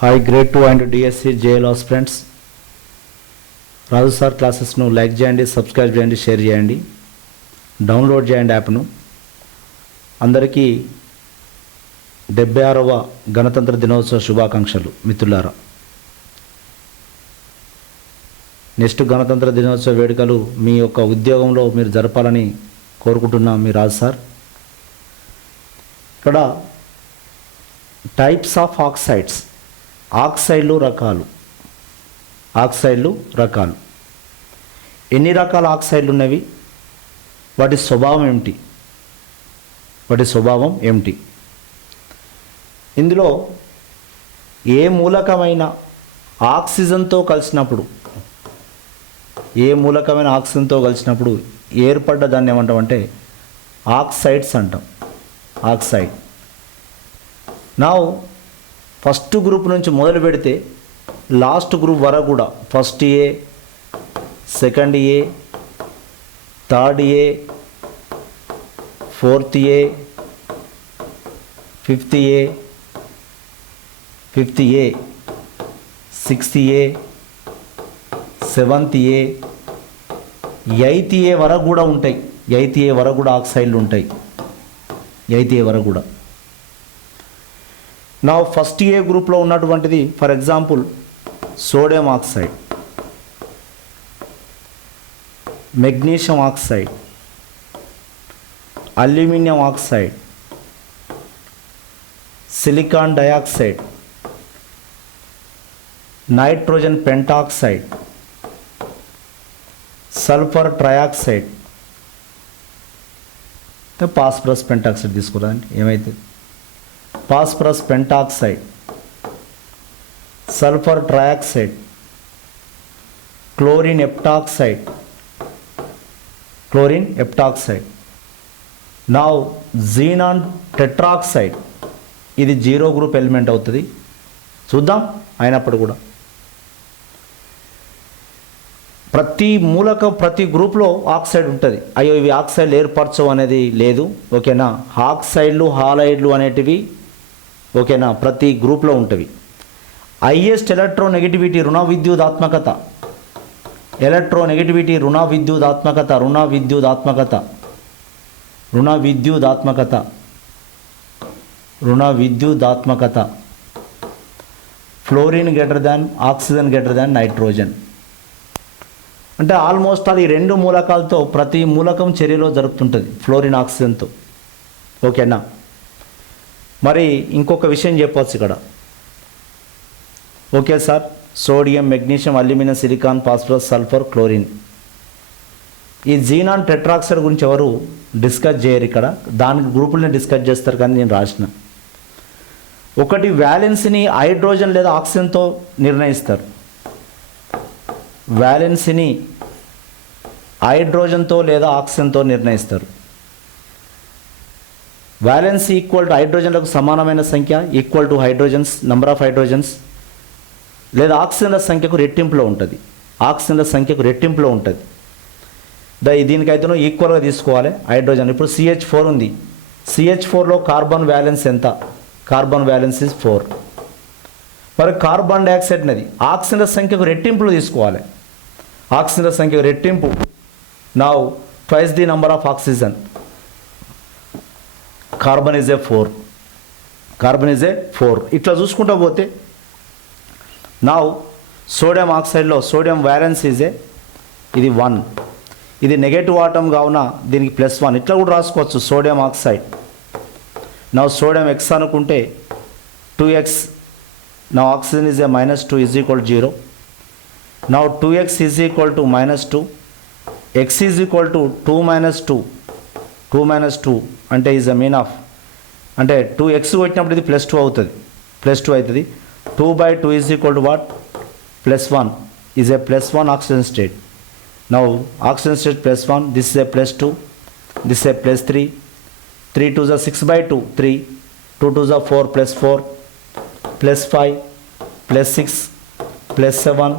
Hi grade two and DSC JLs friends Raju sir క్లాసెస్ను like చేయండి subscribe చేయండి share చేయండి. Download చేయండి యాప్ను అందరికీ డెబ్బై ఆరవ గణతంత్ర దినోత్సవ శుభాకాంక్షలు మిత్రులారా. నెక్స్ట్ గణతంత్ర దినోత్సవ వేడుకలు మీ యొక్క ఉద్యోగంలో మీరు జరపాలని కోరుకుంటున్నాం మీ రాజు సార్. ఇక్కడ టైప్స్ ఆఫ్ ఆక్సైడ్స్ ఆక్సైడ్లు రకాలు. ఆక్సైడ్లు రకాలు. ఎన్ని రకాల ఆక్సైడ్లు ఉన్నవి? వాటి స్వభావం ఏమిటి? వాటి స్వభావం ఏమిటి? ఇందులో ఏ మూలకమైన ఆక్సిజన్తో కలిసినప్పుడు ఏ మూలకమైన ఆక్సిజన్తో కలిసినప్పుడు ఏర్పడ్డ దాన్ని ఏమంటామంటే ఆక్సైడ్స్ అంటాం. ఆక్సైడ్. నా ఫస్ట్ గ్రూప్ నుంచి మొదలు పెడితే లాస్ట్ గ్రూప్ వరకు కూడా first A second A third A fourth A fifth A fifth A sixth A seventh A eighth A వరకు కూడా ఉంటాయి. ఎయిత్ ఏ వరకు కూడా ఆక్సైడ్లు ఉంటాయి. ఎయిత్ ఏ వరకు కూడా. నా ఫస్ట్ ఏ గ్రూప్లో ఉన్నటువంటిది for example sodium oxide magnesium oxide aluminium oxide silicon dioxide nitrogen pentoxide sulphur trioxide phosphorus pentoxide తీసుకురాండి. ఏమైతే? Phosphorus pentoxide sulphur trioxide chlorine heptoxide chlorine heptoxide. నా జీనాన్ టెట్రాక్సైడ్ ఇది జీరో గ్రూప్ ఎలిమెంట్ అవుతుంది. చూద్దాం అయినప్పుడు కూడా. ప్రతి మూలకం ప్రతి గ్రూప్లో ఆక్సైడ్ ఉంటుంది. అయ్యో ఇవి ఆక్సైడ్లు ఏర్పరచవు అనేది లేదు. ఓకేనా? ఆక్సైడ్లు హాలైడ్లు అనేటివి ఓకేనా? ప్రతి గ్రూప్లో ఉంటవి. హైయెస్ట్ ఎలక్ట్రో నెగిటివిటీ రుణ విద్యుదాత్మకత ఎలక్ట్రో నెగిటివిటీ రుణ విద్యుదాత్మకత రుణ విద్యుదాత్మకత రుణ విద్యుదాత్మకత రుణ విద్యుదాత్మకత fluorine greater than oxygen greater than nitrogen అంటే ఆల్మోస్ట్ ఆల్ ఈ రెండు మూలకాలతో ప్రతి మూలకం చర్యలో జరుపుతుంటుంది ఫ్లోరిన్ ఆక్సిజన్తో ఓకేనా? మరి ఇంకొక విషయం చెప్పవచ్చు ఇక్కడ. Okay sir sodium magnesium aluminium silicon phosphorus sulphur chlorine. ఈ జీనాన్ టెట్రాక్సైడ్ గురించి ఎవరు డిస్కస్ చేయరు ఇక్కడ. దానికి గ్రూపులని డిస్కస్ చేస్తారు కానీ నేను రాసిన. ఒకటి వ్యాలెన్స్ని హైడ్రోజన్ లేదా ఆక్సిజన్తో నిర్ణయిస్తారు. వ్యాలెన్స్ని హైడ్రోజన్తో లేదా ఆక్సిజన్తో నిర్ణయిస్తారు. వ్యాలెన్స్ ఈక్వల్ టు హైడ్రోజన్లకు సమానమైన సంఖ్య equal to hydrogens number of hydrogens లేదా ఆక్సిజన్ల సంఖ్యకు రెట్టింపులో ఉంటుంది. ఆక్సిజన్ల సంఖ్యకు రెట్టింపులో ఉంటుంది. దా దీనికైతేనో ఈక్వల్గా తీసుకోవాలి. హైడ్రోజన్ ఇప్పుడు సిహెచ్ ఫోర్ ఉంది. సిహెచ్ ఫోర్లో కార్బన్ వ్యాలెన్స్ ఎంత? కార్బన్ వ్యాలెన్స్ ఇస్ ఫోర్ మరి కార్బన్ డైఆక్సైడ్ అనేది ఆక్సిజన్ల సంఖ్యకు రెట్టింపులు తీసుకోవాలి. ఆక్సిజన్ల సంఖ్యకు రెట్టింపు. Now twice the number of oxygen carbon is a four carbon is a four ఇట్లా చూసుకుంటా పోతే నా సోడియం ఆక్సైడ్లో సోడియం వ్యాలెన్స్ ఈజ్ ఏ ఇది వన్ ఇది నెగటివ్ ఆటం కావున దీనికి ప్లస్ వన్ ఇట్లా కూడా రాసుకోవచ్చు సోడియం ఆక్సైడ్ నా సోడియం ఎక్స్ అనుకుంటే టూ ఎక్స్ నా oxygen is a minus two is equal zero నా two x is equal to minus two x is equal to two minus two two minus two అంటే is uh mean of అంటే two x వచ్చినప్పుడు ఇది plus two అవుతుంది. Plus two అవుతుంది. Two by two is equal to what plus one is a plus one oxygen state now oxygen state plus one this is a plus two this a plus three three two జా six by two three two two జా four plus four plus five plus six plus seven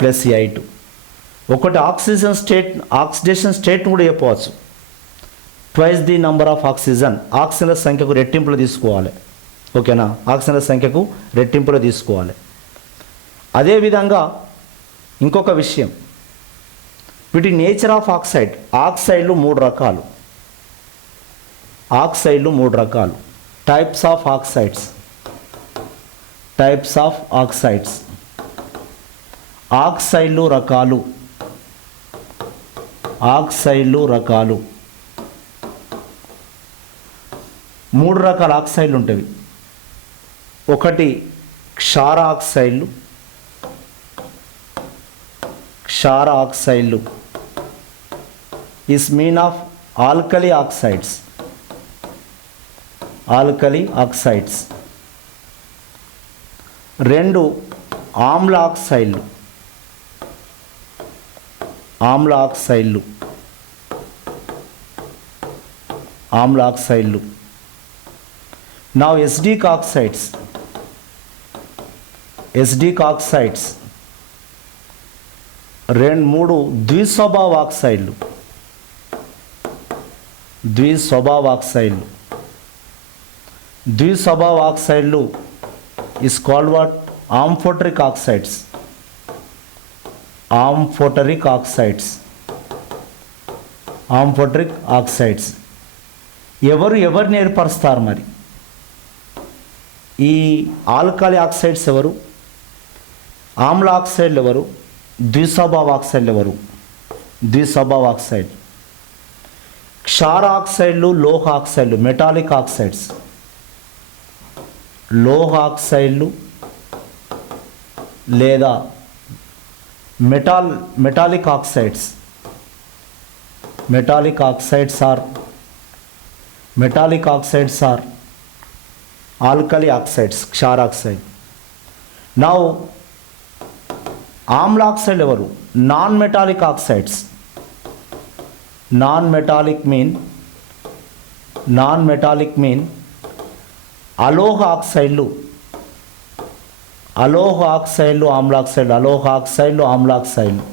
plus eight ఒకటి oxygen state oxidation state కూడా చెప్పవచ్చు. Twice the number of oxygen oxygen సంఖ్యకు రెట్టింపులు తీసుకోవాలి. ఓకేనా? ఆక్సిజన్ల సంఖ్యకు రెట్టింపులు తీసుకోవాలి. అదేవిధంగా ఇంకొక విషయం. వీటి నేచర్ ఆఫ్ ఆక్సైడ్ ఆక్సైడ్లు మూడు రకాలు. ఆక్సైడ్లు మూడు రకాలు. Types of oxides types of oxides ఆక్సైడ్లు రకాలు. ఆక్సైడ్లు రకాలు. మూడు రకాల ఆక్సైడ్లు ఉంటాయి ఒకటి క్షార ఆక్సైడ్లు. క్షార ఆక్సైడ్లు. Is mean of alkali oxides alkali oxides రెండు ఆమ్ల ఆక్సైడ్లు. ఆమ్ల ఆక్సైడ్లు. ఆమ్ల ఆక్సైడ్లు. నా ఎస్డిక్ ఆక్సైడ్స్ ఎస్డిక్ ఆక్సైడ్స్ రెండు మూడు ద్విస్వభావ ఆక్సైడ్లు ద్విస్వభావ ఆక్సైడ్లు ద్విస్వభావ ఆక్సైడ్లు is called what amphoteric oxides amphoteric oxides amphoteric oxides ఎవరు ఎవరిని ఏర్పరుస్తారు మరి? ఈ ఆల్కాలి ఆక్సైడ్స్ ఎవరు? ఆమ్ల ఆక్సైడ్లు ఎవరు? ద్విస్వభావ ఆక్సైడ్లు ఎవరు? ద్విస్వభావ ఆక్సైడ్. క్షార ఆక్సైడ్లు లోహ ఆక్సైడ్లు మెటాలిక్ ఆక్సైడ్స్. లోహ ఆక్సైడ్లు లేదా metal metallic oxides. Metallic oxides or metallic oxides or. Alkali oxides క్షారాక్సైడ్ now ఆమ్ల ఆక్సైడ్ ఎవరు? Non metallic oxides non metallic mean non metallic mean అలోహ ఆక్సైడ్లు అలోహ ఆక్సైడ్లు ఆమ్లాక్సైడ్ అలోహ ఆక్సైడ్లు ఆమ్లాక్సైడ్లు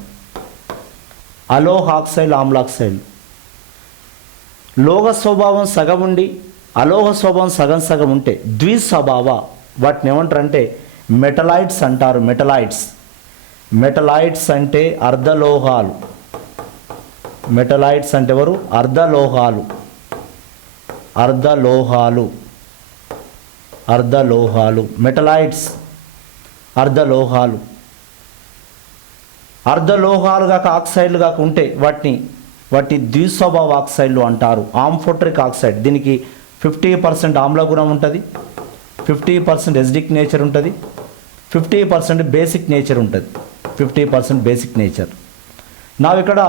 అలోహ ఆక్సైడ్ ఆమ్లాక్సైడ్ లోహ స్వభావం సగం ఉండి అలోహ స్వభావం సగం సగం ఉంటే ద్విస్వభావ వాటిని ఏమంటారంటే మెటలైట్స్ అంటారు మెటలైట్స్. మెటలైట్స్ అంటే అర్ధలోహాలు. మెటలైట్స్ అంటే ఎవరు? అర్ధలోహాలు. అర్ధలోహాలు. అర్ధలోహాలు. మెటలైట్స్. అర్ధలోహాలు. అర్ధలోహాలు కాక ఆక్సైడ్లు కాక ఉంటే వాటిని వాటి ద్విస్వభావ ఆక్సైడ్లు అంటారు. Amphoteric oxide. దీనికి ఫిఫ్టీ పర్సెంట్ ఆమ్ల గుణం ఉంటుంది ఫిఫ్టీ పర్సెంట్ ఎస్డిక్ నేచర్ ఉంటుంది ఫిఫ్టీ పర్సెంట్ బేసిక్ నేచర్ ఉంటుంది ఫిఫ్టీ పర్సెంట్ బేసిక్ నేచర్. నా ఇక్కడ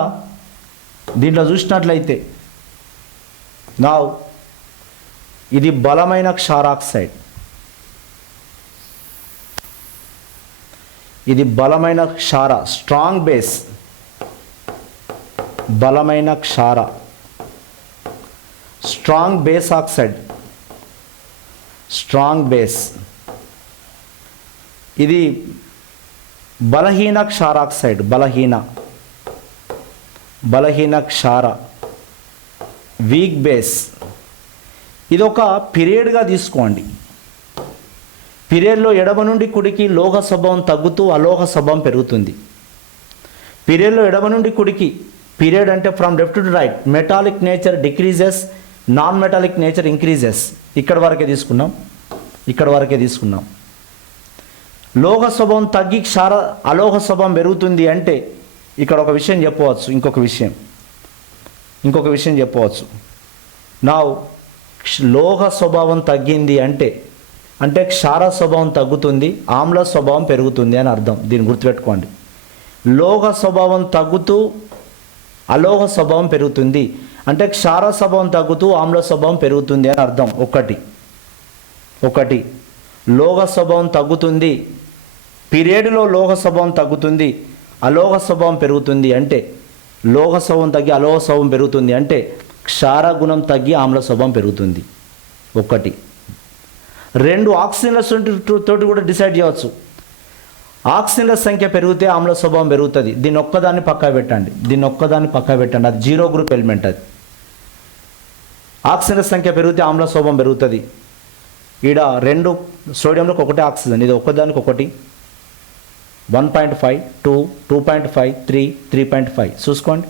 దీంట్లో చూసినట్లయితే నా ఇది బలమైన క్షారాక్సైడ్. ఇది బలమైన క్షార స్ట్రాంగ్ బేస్. బలమైన క్షార. Strong base oxide. Strong base. ఇది బలహీన క్షారాక్సైడ్ బలహీన. బలహీన క్షార. Weak base. ఇది ఒక పీరియడ్గా తీసుకోండి. పీరియడ్లో ఎడమ నుండి కుడికి లోహ స్వభావం తగ్గుతూ అలోహ స్వభావం పెరుగుతుంది. పీరియడ్లో ఎడమ నుండి కుడికి పీరియడ్ అంటే from left to right metallic nature decreases non metallic nature increases ఇక్కడ వరకే తీసుకున్నాం. ఇక్కడ వరకే తీసుకున్నాం. లోహ స్వభావం తగ్గి క్షార అలోహ స్వభావం పెరుగుతుంది అంటే ఇక్కడ ఒక విషయం చెప్పవచ్చు. ఇంకొక విషయం. ఇంకొక విషయం చెప్పవచ్చు. నా లోహ స్వభావం తగ్గింది అంటే అంటే క్షార స్వభావం తగ్గుతుంది ఆమ్ల స్వభావం పెరుగుతుంది అని అర్థం. దీన్ని గుర్తుపెట్టుకోండి. లోహ స్వభావం తగ్గుతూ అలోహ స్వభావం పెరుగుతుంది. అంటే క్షార స్వభావం తగ్గుతూ ఆమ్ల స్వభావం పెరుగుతుంది అని అర్థం. ఒకటి. ఒకటి. లోహ స్వభావం తగ్గుతుంది. పీరియడ్లో లోహ స్వభావం తగ్గుతుంది. అలోహ స్వభావం పెరుగుతుంది అంటే లోహ స్వభావం తగ్గి అలోహ స్వభావం పెరుగుతుంది అంటే క్షార గుణం తగ్గి ఆమ్ల స్వభావం పెరుగుతుంది. ఒకటి. రెండు ఆక్సిజన్ల తోటి- కూడా డిసైడ్ చేయవచ్చు. ఆక్సిజన్ల సంఖ్య పెరిగితే ఆమ్ల స్వభావం పెరుగుతుంది. దీని ఒక్కదాన్ని పక్కా పెట్టండి. దీన్ని ఒక్కదాన్ని పక్కా పెట్టండి. అది జీరో గ్రూప్ ఎలిమెంట్ అది. ఆక్సిజన్ల సంఖ్య పెరిగితే ఆమ్ల స్వభావం పెరుగుతుంది. ఈడ రెండు సోడియంలోకి ఒకటి ఆక్సిజన్. ఇది ఒకదానికి ఒకటి. One point five two two point five three three point five. చూసుకోండి.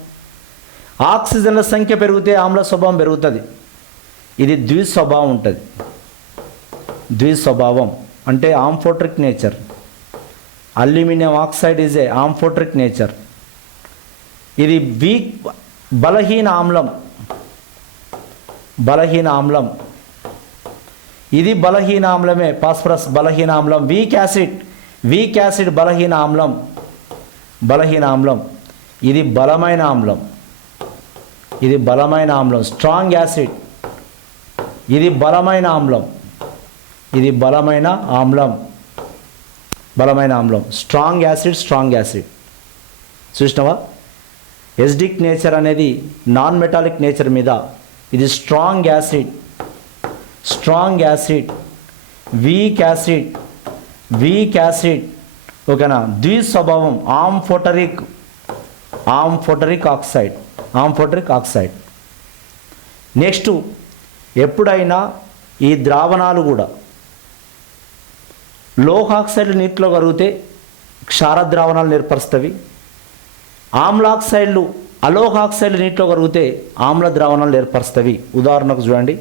ఆక్సిజన్ల సంఖ్య పెరిగితే ఆమ్ల స్వభావం పెరుగుతుంది. ఇది ద్విస్వభావం ఉంటుంది. ద్విస్వభావం. అంటే amphoteric nature. Aluminium oxide is a amphoteric nature. ఇది వీక్ బలహీన ఆమ్లం. బలహీన ఆమ్లం ఇది బలహీన ఆమ్లమే ఫాస్ఫరస్ బలహీన ఆమ్లం వీక్ యాసిడ్ వీక్ యాసిడ్ బలహీన ఆమ్లం బలహీన ఆమ్లం ఇది బలమైన ఆమ్లం. ఇది బలమైన ఆమ్లం. Strong acid. ఇది బలమైన ఆమ్లం. ఇది బలమైన ఆమ్లం. బలమైన ఆమ్లం. Strong acid strong acid. చూసినావా? ఎస్డిక్ నేచర్ అనేది నాన్ మెటాలిక్ నేచర్ మీద ఇది strong acid strong acid weak acid weak acid ఓకేనా ద్వి స్వభావం amphoteric amphoteric oxide amphoteric oxide next ఎప్పుడైనా ఈ ద్రావణాలు కూడా లోహాక్సైడ్లు నీటిలో కరిగితే క్షార ద్రావణాలు ఏర్పరుస్తవి. ఆమ్లాక్సైడ్లు అలోహాక్సైడ్ నీటిలో కరిగితే ఆమ్ల ద్రావణాలు ఏర్పరుస్తవి ఉదాహరణకు చూడండి.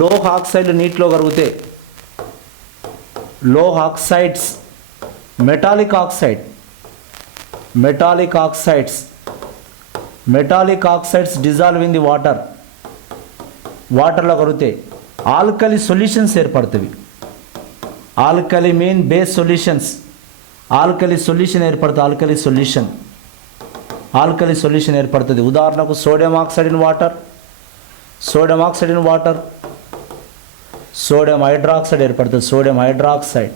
లోహాక్సైడ్ నీటిలో కరిగితే లోహాక్సైడ్స్ metallic oxide metallic oxides metallic oxides dissolve in the water. వాటర్లో కరిగితే ఆల్కలి సొల్యూషన్స్ ఏర్పడుతుంది alkali mean base solutions. Alkali solution ఏర్పడుతుంది. Alkali solution. ఆల్కలి సొల్యూషన్ ఏర్పడుతుంది. ఉదాహరణకు sodium oxide in water sodium oxide in water sodium hydroxide ఏర్పడుతుంది. Sodium hydroxide.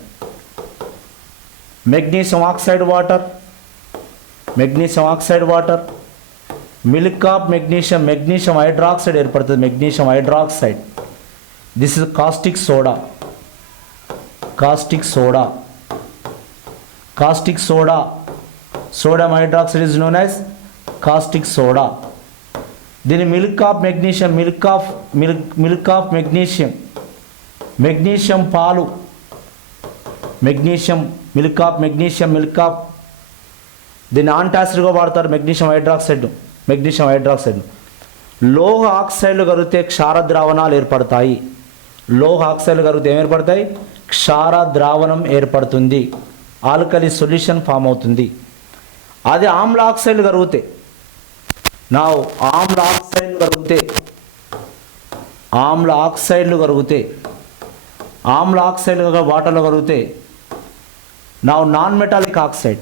Magnesium oxide water magnesium oxide water milk of magnesium magnesium hydroxide ఏర్పడుతుంది. Magnesium hydroxide. This is caustic soda caustic soda caustic soda sodium hydroxide is known as caustic soda దీని milk of magnesium milk of milk milk of magnesium magnesium పాలు. Magnesium milk of magnesium milk of దీన్ని ఆంటాసిడ్గా వాడతారు magnesium hydroxide magnesium hydroxide లోహ ఆక్సైడ్లు కరిగితే క్షార ద్రావణాలు ఏర్పడతాయి. లోహ ఆక్సైడ్లు కరిగితే ఏం ఏర్పడతాయి? క్షార ద్రావణం ఏర్పడుతుంది. ఆల్కలి సొల్యూషన్ ఫామ్ అవుతుంది. అది ఆమ్ల ఆక్సైడ్లు కరుగుతాయి నా ఆమ్ల ఆక్సైడ్లు కరిగితే. ఆమ్ల ఆక్సైడ్లు కరిగితే. ఆమ్ల ఆక్సైడ్లు వాటర్లో కరిగితే. నా నాన్ మెటాలిక్ ఆక్సైడ్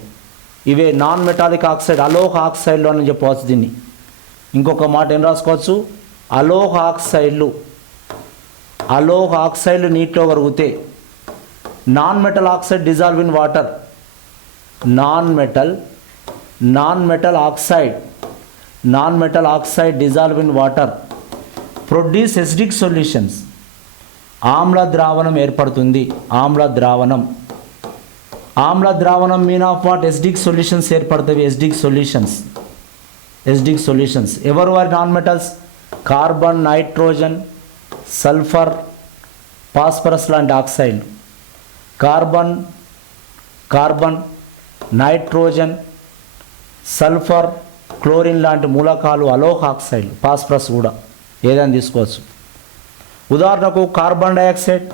ఇవే నాన్ మెటాలిక్ ఆక్సైడ్ అలోహ ఆక్సైడ్లు అని చెప్పవచ్చు దీన్ని. ఇంకొక మాట ఏం రాసుకోవచ్చు? అలోహ ఆక్సైడ్లు. అలోహ ఆక్సైడ్లు నీటిలో కరిగితే. Non metal oxide dissolve in water non metal non metal oxide non metal oxide dissolve in water produce acidic solutions ఆమ్ల ద్రావణం ఏర్పడుతుంది. ఆమ్ల ద్రావణం. ఆమ్ల ద్రావణం mean of what acidic solutions ఏర్పడతాయి. ఎస్డిక్ సొల్యూషన్స్ ఎస్డిక్ సొల్యూషన్స్ ఎవరు వారి non metals carbon nitrogen sulphur phosphorus లాంటి oxide carbon carbon nitrogen sulphur chlorine లాంటి మూలకాలు అలోహ ఆక్సైడ్ ఫాస్ఫరస్ కూడా. ఏదైనా తీసుకోవచ్చు. ఉదాహరణకు carbon dioxide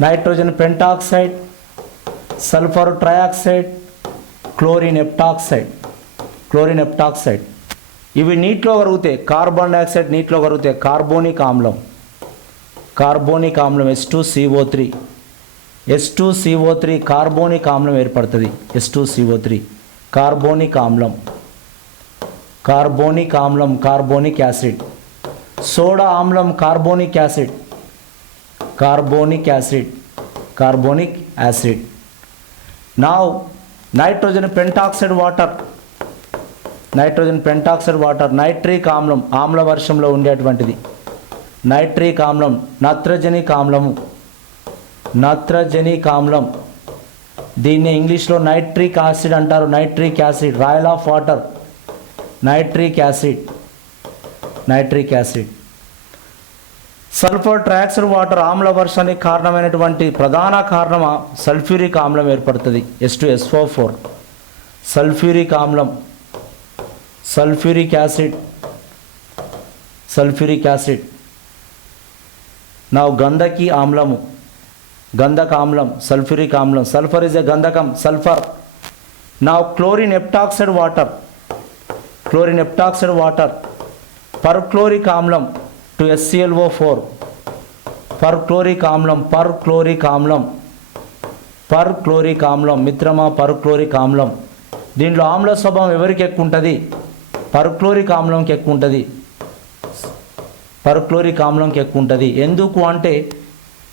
nitrogen pentoxide sulphur trioxide chlorine heptoxide chlorine heptoxide. ఇవి నీటిలో కరుగుతాయి కార్బన్ డైఆక్సైడ్ నీటిలో కరుగుతాయి కార్బోనిక్ ఆమ్లం. కార్బోనిక్ ఆమ్లం S two CO three S two CO three carbonic ఆమ్లం ఏర్పడుతుంది. S two CO three carbonic ఆమ్లం. కార్బోనిక్ ఆమ్లం కార్బోనిక్ యాసిడ్. సోడా ఆమ్లం carbonic acid. Carbonic acid carbonic acid. Now nitrogen pentoxide water nitrogen pentoxide water nitric ఆమ్లం ఆమ్ల వర్షంలో ఉండేటువంటిది. Nitric ఆమ్లం నత్రజనిక్ ఆమ్లము. నత్రజనిక్ ఆమ్లం దీన్ని ఇంగ్లీష్లో నైట్రిక్ యాసిడ్ అంటారు. Nitric acid royal of water. Nitric acid. Nitric acid. Sulphur trioxide water ఆమ్ల వర్షానికి కారణమైనటువంటి ప్రధాన కారణం సల్ఫ్యూరిక్ ఆమ్లం ఏర్పడుతుంది. S two S four sulphuric ఆమ్లం. Sulphuric acid. Sulphuric acid. నా గంధకి ఆమ్లము. గంధక ఆమ్లం సల్ఫ్యూరిక్ ఆమ్లం. సల్ఫర్ ఇస్ ఎ గంధకం సల్ఫర్. నా chlorine heptoxide water chlorine heptoxide water perchloric ఆమ్లం టు ఎస్సిఎల్ఓ ఫోర్ పర్క్లోరిక్ ఆమ్లం పర్క్లోరిక్ ఆమ్లం. పర్క్లోరిక్ ఆమ్లం మిత్రమా పర్క్లోరిక్ ఆమ్లం. దీంట్లో ఆమ్ల స్వభావం ఎవరికి ఎక్కువ ఉంటుంది పర్క్లోరిక్ ఆమ్లంకి ఎక్కువ ఉంటుంది పర్క్లోరిక్ ఆమ్లంకి ఎక్కువ ఉంటుంది ఎందుకు అంటే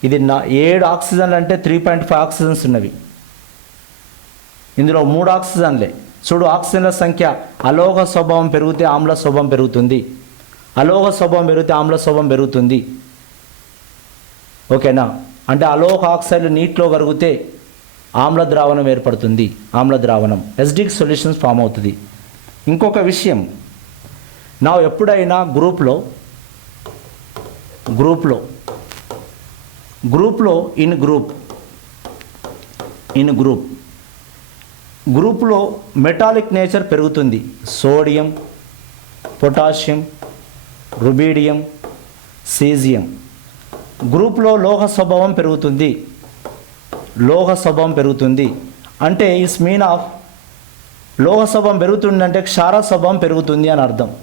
ఇది నా ఏడు ఆక్సిజన్లు అంటే త్రీ పాయింట్ ఫైవ్ ఆక్సిజన్స్ ఉన్నవి. ఇందులో మూడు ఆక్సిజన్లే. చూడు ఆక్సిజన్ల సంఖ్య అలోహ స్వభావం పెరిగితే ఆమ్ల స్వభావం పెరుగుతుంది. అలోహ స్వభావం పెరిగితే ఆమ్ల స్వభావం పెరుగుతుంది. ఓకేనా? అంటే అలోహ ఆక్సైడ్లు నీటిలో కరిగితే ఆమ్ల ద్రావణం ఏర్పడుతుంది. ఆమ్ల ద్రావణం. ఎస్డిక్ సొల్యూషన్స్ ఫామ్ అవుతుంది. ఇంకొక విషయం. నా ఎప్పుడైనా గ్రూప్లో గ్రూప్లో గ్రూప్లో ఇన్ గ్రూప్. In group. గ్రూప్లో మెటాలిక్ నేచర్ పెరుగుతుంది. Sodium potassium rubidium caesium. గ్రూప్లో లోహ స్వభావం పెరుగుతుంది. లోహ స్వభావం పెరుగుతుంది. అంటే ఇస్ మీన్ ఆఫ్ లోహ స్వభావం పెరుగుతుందంటే క్షార స్వభావం పెరుగుతుంది అని అర్థం.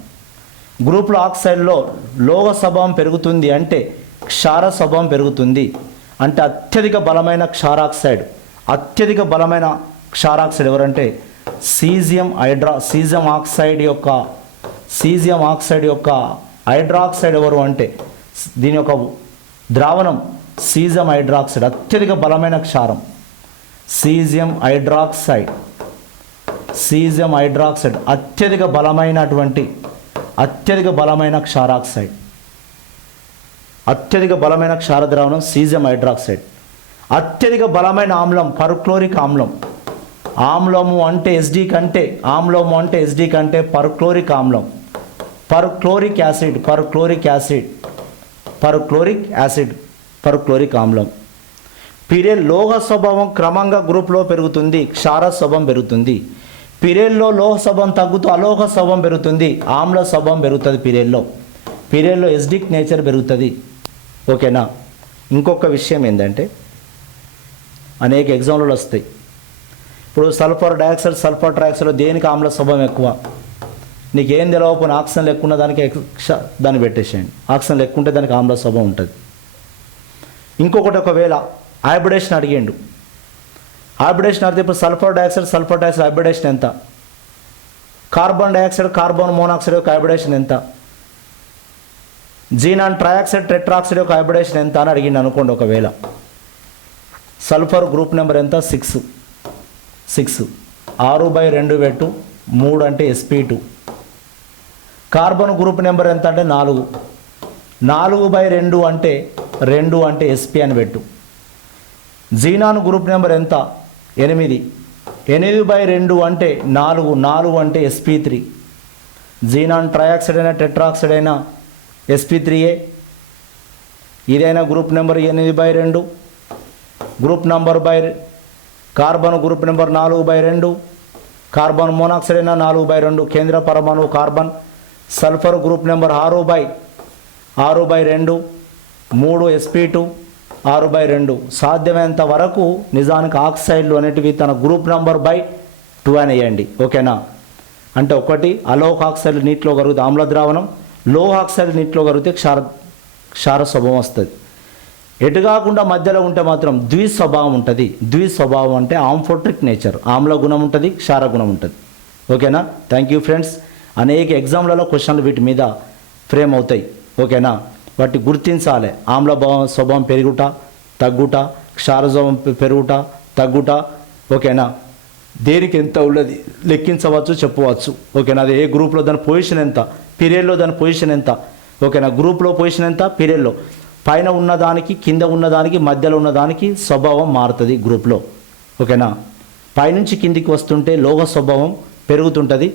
గ్రూప్లో ఆక్సైడ్లో లోహ స్వభావం పెరుగుతుంది అంటే క్షార స్వభావం పెరుగుతుంది అంటే అత్యధిక బలమైన క్షారాక్సైడ్ అత్యధిక బలమైన క్షారాక్సైడ్ ఎవరంటే సీజియం హైడ్రా సీజియం ఆక్సైడ్ యొక్క సీజియం ఆక్సైడ్ యొక్క హైడ్రాక్సైడ్ ఎవరు అంటే దీని యొక్క ద్రావణం సీజియం హైడ్రాక్సైడ్ అత్యధిక బలమైన క్షారం. సీజియం హైడ్రాక్సైడ్ సీజియం హైడ్రాక్సైడ్ అత్యధిక బలమైనటువంటి అత్యధిక బలమైన క్షారాక్సైడ్. అత్యధిక బలమైన క్షారద్రావణం సీజం సీజియం హైడ్రాక్సైడ్. అత్యధిక బలమైన ఆమ్లం పర్క్లోరిక్ ఆమ్లం. ఆమ్లము అంటే ఎస్డి కంటే ఆమ్లము అంటే ఎస్డి కంటే పర్క్లోరిక్ ఆమ్లం. Perchloric acid perchloric acid. Perchloric acid perchloric ఆమ్లం. పిరేల్ లోహ స్వభావం క్రమంగా గ్రూప్లో పెరుగుతుంది క్షార స్వభావం పెరుగుతుంది. పిరేల్లో లోహ స్వభావం తగ్గుతూ అలోహ స్వభావం పెరుగుతుంది ఆమ్ల స్వభావం పెరుగుతుంది పిరేల్లో. పిరేల్లో ఎస్డిక్ నేచర్ పెరుగుతుంది. ఓకేనా? ఇంకొక విషయం ఏంటంటే అనేక ఎగ్జాంపుల్ వస్తాయి. ఇప్పుడు సల్ఫర్ డయాక్సైడ్ సల్ఫర్ ట్రాక్సైడ్ దేనికి ఆమ్ల స్వభావం ఎక్కువ? నీకు ఏం తెలియకపోయినా ఆక్సిజన్ లెక్క దానికి దాన్ని పెట్టేసేయండి. ఆక్సిజన్ లేకుంటే ఉంటే దానికి ఆమ్ల స్వభావం ఉంటుంది. ఇంకొకటి ఒకవేళ హైబ్రిడేషన్ అడిగిండు. హైబ్రిడేషన్ అడిగితే ఇప్పుడు sulphur dioxide sulphur dioxide hybridisation ఎంత? కార్బన్ డయాక్సైడ్ కార్బన్ మోనాక్సైడ్ యొక్క హైబ్రిడేషన్ ఎంత? జీనాన్ ట్రయాక్సైడ్ టెట్రాక్సైడ్ యొక్క హైబ్రిడేషన్ ఎంత అని అడిగిండు అనుకోండి ఒకవేళ. సల్ఫర్ గ్రూప్ నెంబర్ ఎంత? సిక్స్. సిక్స్. ఆరు బై రెండు పెట్టు. మూడు అంటే SP two carbon group number ఎంత అంటే నాలుగు. నాలుగు బై రెండు అంటే రెండు అంటే ఎస్పీ అని పెట్టు. జీనాన్ గ్రూప్ నెంబర్ ఎంత? ఎనిమిది. ఎనిమిది బై రెండు అంటే నాలుగు. నాలుగు అంటే S P three xenon trioxide అయినా టెట్రాక్సైడ్ అయినా ఎస్పీ ఏ ఇదైనా గ్రూప్ నెంబర్ ఎనిమిది బై రెండు group number by carbon group number నాలుగు బై రెండు కార్బన్ మోనాక్సైడ్ అయినా నాలుగు బై రెండు కేంద్ర పరమాణు కార్బన్ సల్ఫర్ గ్రూప్ నెంబర్ ఆరు బై ఆరు బై రెండు మూడు ఎస్పీ టూ ఆరు బై రెండు. సాధ్యమైనంత వరకు నిజానికి ఆక్సైడ్లు అనేటివి తన గ్రూప్ నంబర్ బై టూ అని వేయండి. ఓకేనా? అంటే ఒకటి అలోక్ ఆక్సైడ్ నీటిలో కరుగుతుంది ఆమ్ల ద్రావణం లోహ ఆక్సైడ్ నీటిలో కరిగితే క్షార క్షార స్వభావం వస్తుంది. ఎటు కాకుండా మధ్యలో ఉంటే మాత్రం ద్విస్వభావం ఉంటుంది. ద్విస్వభావం అంటే ఆంఫోట్రిక్ నేచర్. ఆమ్ల గుణం ఉంటుంది క్షార గుణం ఉంటుంది. ఓకేనా? థ్యాంక్ యూ ఫ్రెండ్స్ అనేక ఎగ్జామ్లలో క్వశ్చన్లు వీటి మీద ఫ్రేమ్ అవుతాయి. ఓకేనా? వాటి గుర్తించాలి. ఆమ్ల భావం స్వభావం పెరుగుట తగ్గుట క్షార స్వభావం పెరుగుట తగ్గుట. ఓకేనా? దేనికి ఎంత ఉన్నది? లెక్కించవచ్చు చెప్పవచ్చు. ఓకేనా? అది ఏ గ్రూప్లో దాని పొజిషన్ ఎంత? పీరియడ్లో దాని పొజిషన్ ఎంత? ఓకేనా? గ్రూప్లో పొజిషన్ ఎంత? పీరియడ్లో. పైన ఉన్నదానికి కింద ఉన్నదానికి మధ్యలో ఉన్నదానికి స్వభావం మారుతుంది గ్రూప్లో. ఓకేనా? పైనుంచి కిందికి వస్తుంటే లోహ స్వభావం పెరుగుతుంటుంది.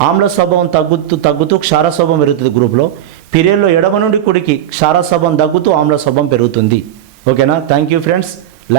ఆమ్ల స్వభావం తగ్గుతూ తగ్గుతూ క్షార స్వభావం పెరుగుతుంది గ్రూప్లో. పీరియడ్లో ఎడమ నుండి కుడికి క్షార స్వభావం తగ్గుతూ ఆమ్ల స్వభావం పెరుగుతుంది. ఓకేనా? Thank you friends